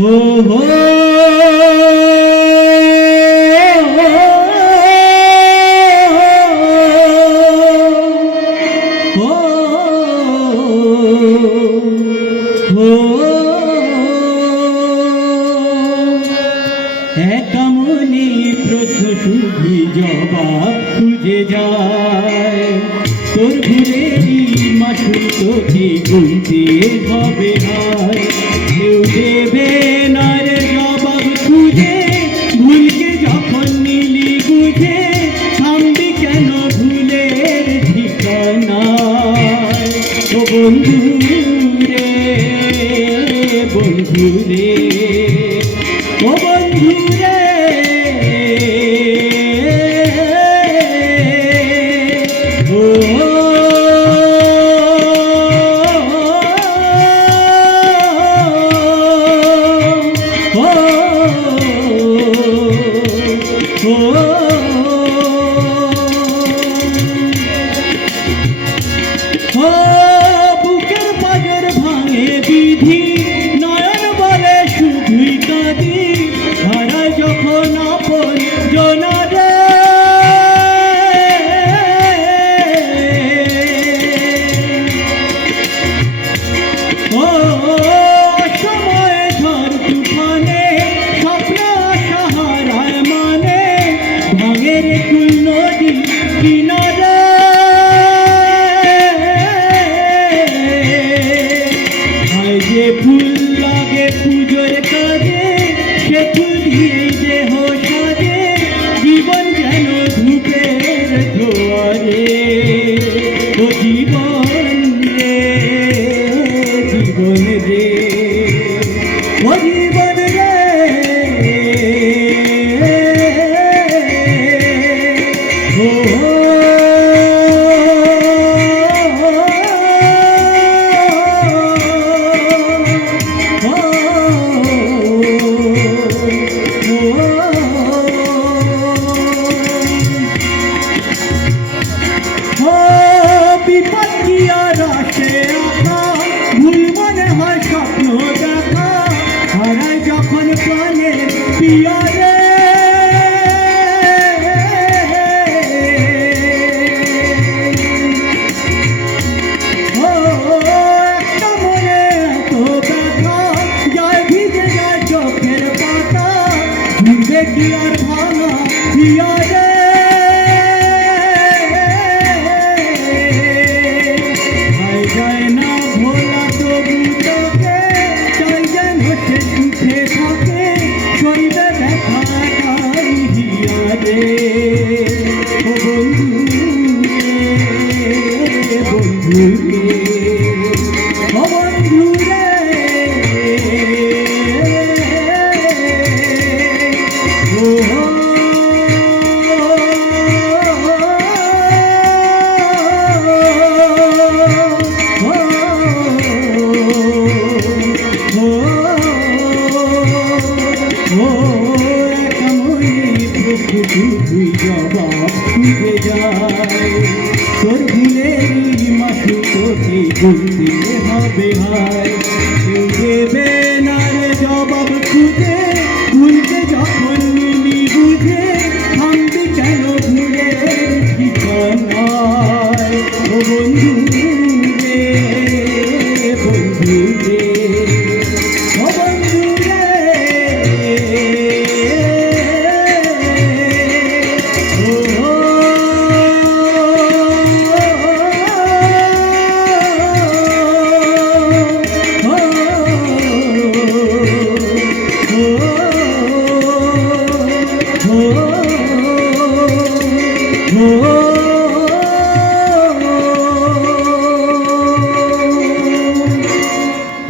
হো হো একামনে প্রশ্ন শুধু জবাব খুঁজে যায় তোর ঘুরে মাসুল তোকে গুনতে হবে না বন্ধু রে বন্ধু রে baby. শুধু জবাব খুঁজে যায় তোর ভুলেরই মাসু তোকে গুনতে হবে হায়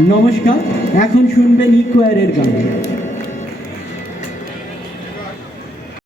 নমস্কার এখন শুনবেন ইকোয়ারের গান।